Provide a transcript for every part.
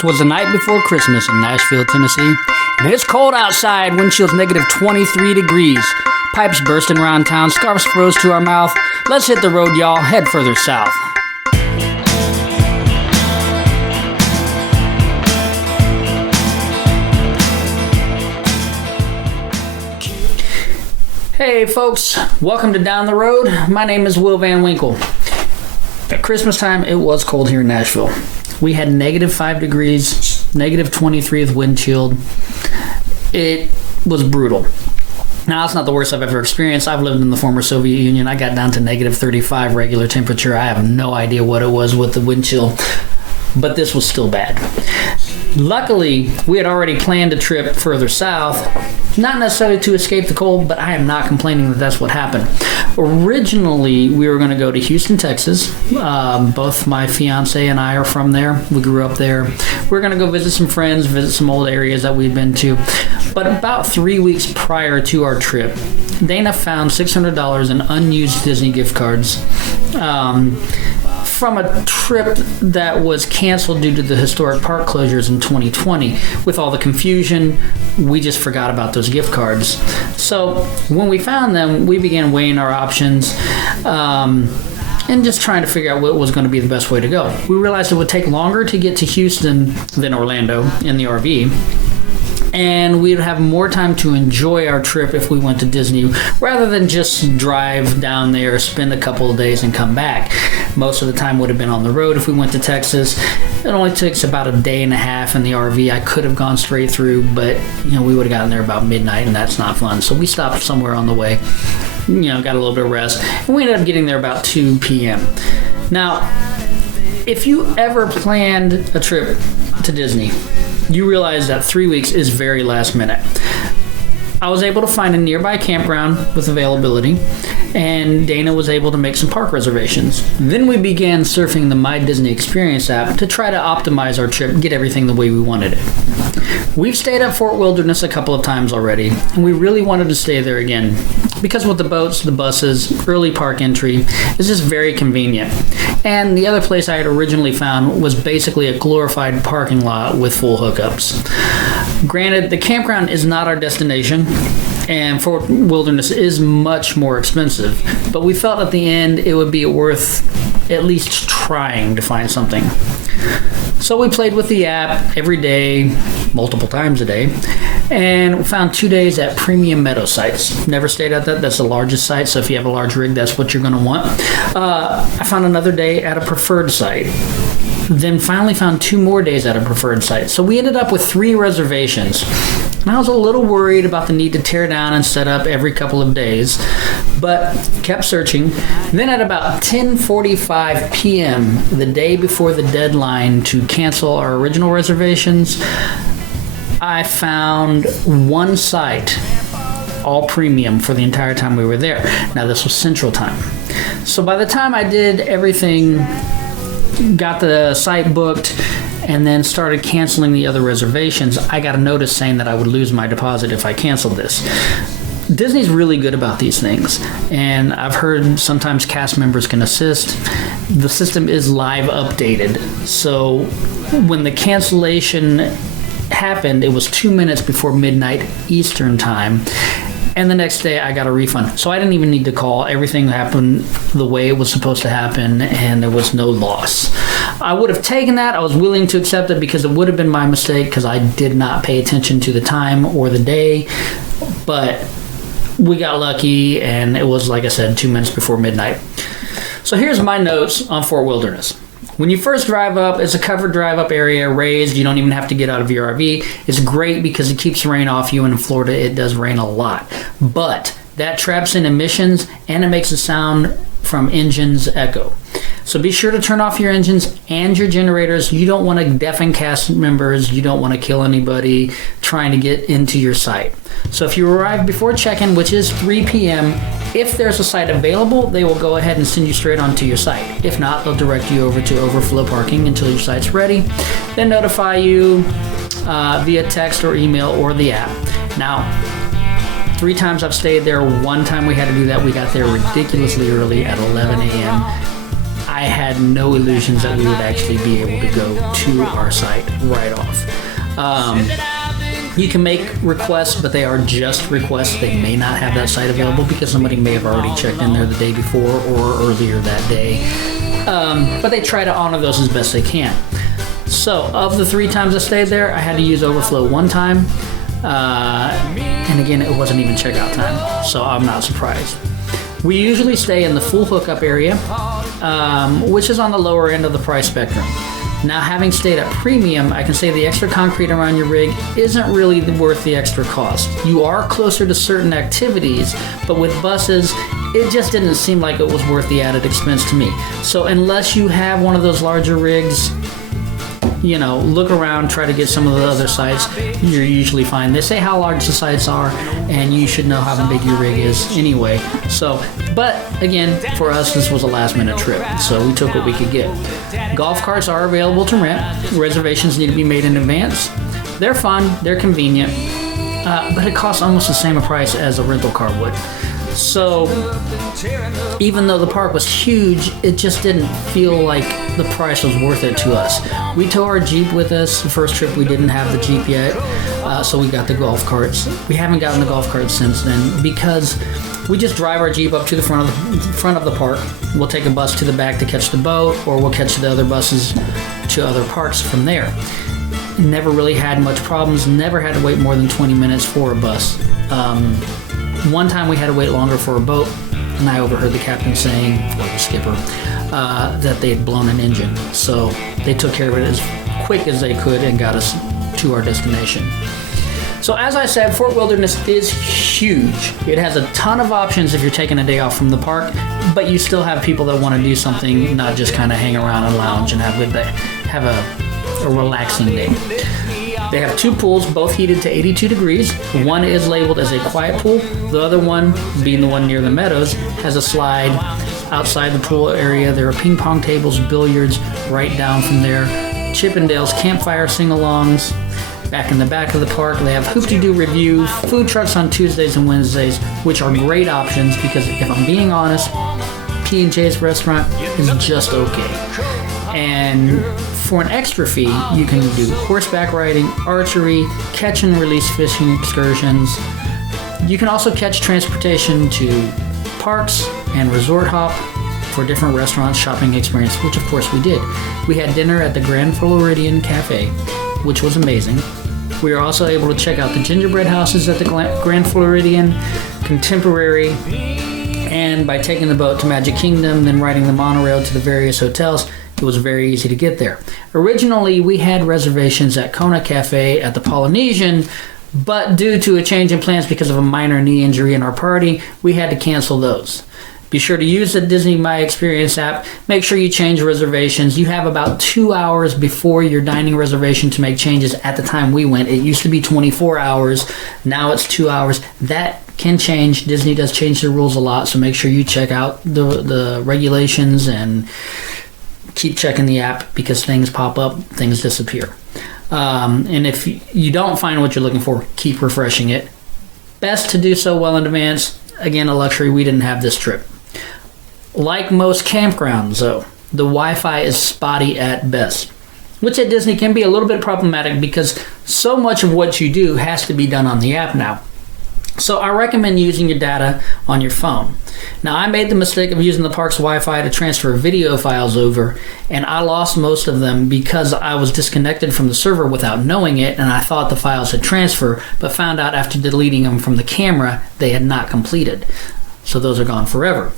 'Twas the night before Christmas in Nashville, Tennessee, and it's cold outside, wind chill's negative 23 degrees. Pipes bursting around town, scarves froze to our mouth. Let's hit the road, y'all, head further south. Hey folks, welcome to Down the Road. My name is Will Van Winkle. At Christmas time, it was cold here in Nashville. We had negative 5 degrees, negative 23 with wind chilled. It was brutal. Now, that's not the worst I've ever experienced. I've lived in the former Soviet Union. I got down to negative 35 regular temperature. I have no idea what it was with the wind chill, but this was still bad. Luckily, we had already planned a trip further south, not necessarily to escape the cold, but I am not complaining that that's what happened. Originally, we were going to go to Houston, Texas. Both my fiance and I are from there. We grew up there. We're going to go visit some friends, visit some old areas that we've been to. But about 3 weeks prior to our trip, Dana found $600 in unused Disney gift cards from a trip that was canceled due to the historic park closures in 2020. With all the confusion, we just forgot about those gift cards. So when we found them, we began weighing our options and just trying to figure out what was going to be the best way to go. We realized it would take longer to get to Houston than Orlando in the RV. And we'd have more time to enjoy our trip if we went to Disney rather than just drive down there, spend a couple of days, and come back. Most of the time would have been on the road if we went to Texas. It only takes about a day and a half in the RV. I could have gone straight through, but we would have gotten there about midnight, and that's not fun. So we stopped somewhere on the way, got a little bit of rest, and we ended up getting there about 2 p.m. Now, if you ever planned a trip to Disney, you realize that 3 weeks is very last minute. I was able to find a nearby campground with availability, and Dana was able to make some park reservations. Then we began surfing the My Disney Experience app to try to optimize our trip and get everything the way we wanted it. We've stayed at Fort Wilderness a couple of times already, and we really wanted to stay there again because with the boats, the buses, early park entry is just very convenient. And the other place I had originally found was basically a glorified parking lot with full hookups. Granted, the campground is not our destination, and Fort Wilderness is much more expensive, but we felt at the end it would be worth at least trying to find something. So we played with the app every day, multiple times a day, and found 2 days at Premium Meadow sites. Never stayed at that. That's the largest site, so if you have a large rig, that's what you're going to want. I found another day at a preferred site. Then finally found 2 more days at a preferred site. So we ended up with 3 reservations. And I was a little worried about the need to tear down and set up every couple of days, but kept searching. Then at about 10:45 p.m., the day before the deadline to cancel our original reservations, I found one site, all premium for the entire time we were there. Now this was Central Time. So by the time I did everything, got the site booked, and then started canceling the other reservations, I got a notice saying that I would lose my deposit if I canceled this. Disney's really good about these things, and I've heard sometimes cast members can assist. The system is live updated, so when the cancellation happened, it was 2 minutes before midnight Eastern time, and the next day I got a refund. So I didn't even need to call. Everything happened the way it was supposed to happen, and there was no loss. I would have taken that. I was willing to accept it because it would have been my mistake because I did not pay attention to the time or the day. But we got lucky, and it was, like I said, 2 minutes before midnight. So here's my notes on Fort Wilderness. When you first drive up, it's a covered drive-up area, raised. You don't even have to get out of your RV. It's great because it keeps rain off you, and in Florida, it does rain a lot. But that traps in emissions, and it makes the sound from engines echo. So be sure to turn off your engines and your generators. You don't want to deafen cast members. You don't want to kill anybody trying to get into your site. So if you arrive before check-in, which is 3 p.m., if there's a site available, they will go ahead and send you straight onto your site. If not, they'll direct you over to overflow parking until your site's ready, then notify you via text or email or the app. Now, 3 times I've stayed there. 1 time we had to do that. We got there ridiculously early at 11 a.m. I I had no illusions that we would actually be able to go to our site right off. You can make requests, but they are just requests. They may not have that site available because somebody may have already checked in there the day before or earlier that day. But they try to honor those as best they can. So, of the 3 times I stayed there, I had to use overflow 1 time. And again, it wasn't even checkout time, so I'm not surprised. We usually stay in the full hookup area, which is on the lower end of the price spectrum. Now, having stayed at premium, I can say the extra concrete around your rig isn't really worth the extra cost. You are closer to certain activities, but with buses, it just didn't seem like it was worth the added expense to me. So unless you have one of those larger rigs, you know, look around, try to get some of the other sites. You're usually fine. They say how large the sites are, and you should know how big your rig is anyway. So, but again, for us, this was a last-minute trip, so we took what we could get. Golf carts are available to rent. Reservations need to be made in advance. They're fun. They're convenient, but it costs almost the same price as a rental car would. So, even though the park was huge, it just didn't feel like the price was worth it to us. We tow our Jeep with us. The first trip we didn't have the Jeep yet, so we got the golf carts. We haven't gotten the golf carts since then because we just drive our Jeep up to the front of the park. We'll take a bus to the back to catch the boat, or we'll catch the other buses to other parks from there. Never really had much problems. Never had to wait more than 20 minutes for a bus. One time we had to wait longer for a boat, and I overheard the captain saying, or the skipper, that they had blown an engine. So they took care of it as quick as they could and got us to our destination. So as I said, Fort Wilderness is huge. It has a ton of options if you're taking a day off from the park, but you still have people that want to do something, not just kind of hang around and lounge and have a relaxing day. They have 2 pools, both heated to 82 degrees. One is labeled as a quiet pool. The other one, being the one near the meadows, has a slide outside the pool area. There are ping pong tables, billiards right down from there. Chippendales campfire sing-alongs. Back in the back of the park, they have Hoop-de-Doo Review, food trucks on Tuesdays and Wednesdays, which are great options because if I'm being honest, P&J's restaurant is just okay. And for an extra fee, you can do horseback riding, archery, catch and release fishing excursions. You can also catch transportation to parks and resort hop for different restaurants, shopping experience, which of course we did. We had dinner at the Grand Floridian Cafe, which was amazing. We were also able to check out the gingerbread houses at the Grand Floridian, Contemporary, and by taking the boat to Magic Kingdom, then riding the monorail to the various hotels, it was very easy to get there. Originally, we had reservations at Kona Cafe at the Polynesian, but due to a change in plans because of a minor knee injury in our party, we had to cancel those. Be sure to use the Disney My Experience app. Make sure you change reservations. You have about 2 hours before your dining reservation to make changes. At the time we went, it used to be 24 hours. Now it's 2 hours. That can change. Disney does change the rules a lot, so make sure you check out the regulations and keep checking the app because things pop up, things disappear. And if you don't find what you're looking for, keep refreshing it. Best to do so well in advance. Again, a luxury we didn't have this trip. Like most campgrounds, though, the Wi-Fi is spotty at best, which at Disney can be a little bit problematic because so much of what you do has to be done on the app now. So I recommend using your data on your phone. Now, I made the mistake of using the park's Wi-Fi to transfer video files over, and I lost most of them because I was disconnected from the server without knowing it, and I thought the files had transferred, but found out after deleting them from the camera, they had not completed. So those are gone forever.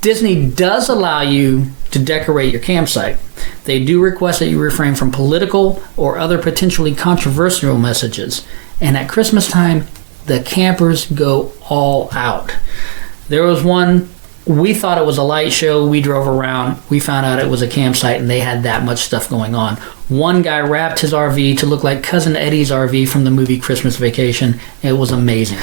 Disney does allow you to decorate your campsite. They do request that you refrain from political or other potentially controversial messages. And at Christmas time, the campers go all out. There was one, we thought it was a light show. We drove around. We found out it was a campsite and they had that much stuff going on. One guy wrapped his RV to look like Cousin Eddie's RV from the movie Christmas Vacation. It was amazing.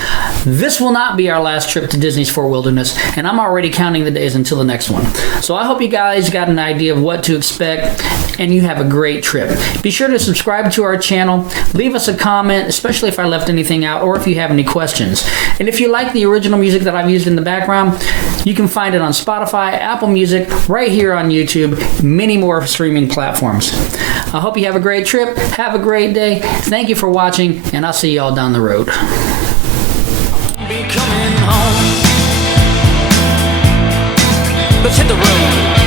This will not be our last trip to Disney's Fort Wilderness, and I'm already counting the days until the next one. So I hope you guys got an idea of what to expect, and you have a great trip. Be sure to subscribe to our channel, leave us a comment, especially if I left anything out, or if you have any questions. And if you like the original music that I've used in the background, you can find it on Spotify, Apple Music, right here on YouTube, many more streaming platforms. I hope you have a great trip, have a great day, thank you for watching, and I'll see you all down the road. Be coming home. Let's hit the road.